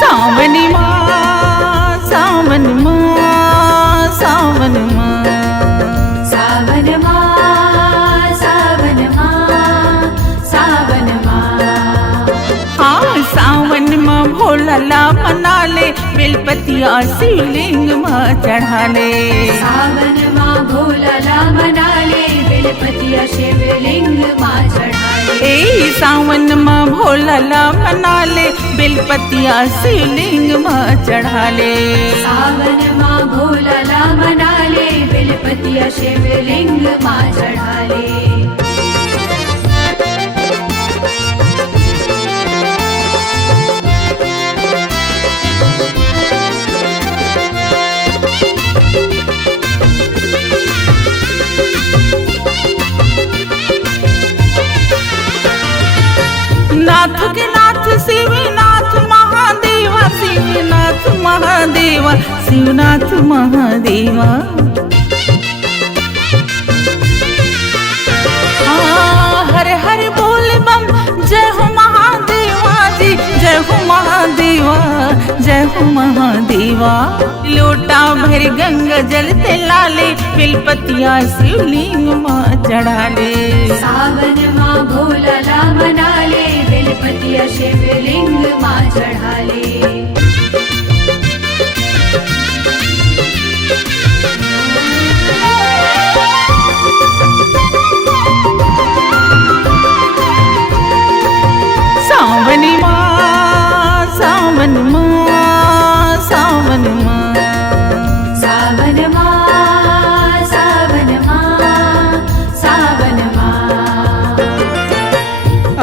सावन माँ सावन माँ सावन माँ सावन माँ सावन माँ सावन माँ। हाँ सावन माँ भोला मना ले बेलपतिया शिवलिंग माँ चढ़ा ले। सावन माँ भोला मना ले बेलपतिया शिवलिंग माँ चढ़ा ले। ए सावन माँ भोला मना ले बेलपतिया शिवलिंग माँ चढ़ा ले। सावन माँ भोला मना ले बेलपतिया शिवलिंग माँ चढ़ा ले। नाथ के नाथ शिवनाथ महादेवा शिवनाथ महादेवा शिवनाथ महादेवा। हाँ हर हर बोल बम जय हो महादेवा जी जय हो महादेवा जय हो महादेवा। लोटा भर गंगा जल ते लाले बेलपतिया शिवलिंग माँ चढ़ा ले। सावन माँ भोला मना ले बेलपतिया शिवलिंग माँ चढ़ा ले। सावन माँ सावन माँ सावन माँ सावन माँ सावन माँ सावन माँ।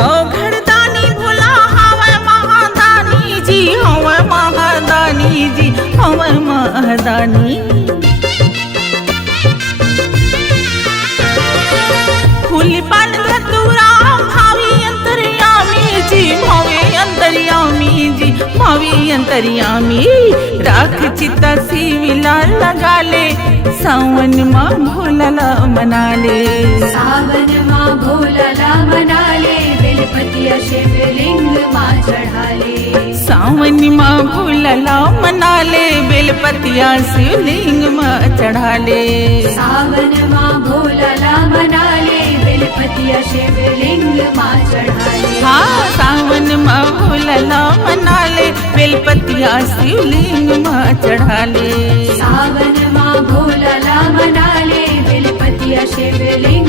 ओ घरदानी भोला हवे महादानी जी हवे महादानी जी हवे महादानी। फूल पान धतूरा भावी अंतर्यामी जी भावी अंतर्यामी जी भावी अंतर्यामी। राख चिता शिविला लगा ले सावन माँ भोला मना ले। सावन माँ भोला मना ले बेलपतिया शिवलिंग माँ चढ़ा ले। सावन माँ भोला मना ले बेलपतिया शिवलिंग माँ चढ़ा ले। सावन माँ भोला मना ले बेलपतिया शिवलिंग माँ चढ़ा ले। हाँ सावन माँ भोला मना ले बेलपतिया शिवलिंग माँ चढ़ा ले। सावन माँ भोला मना ले बेलपतिया शिवलिंग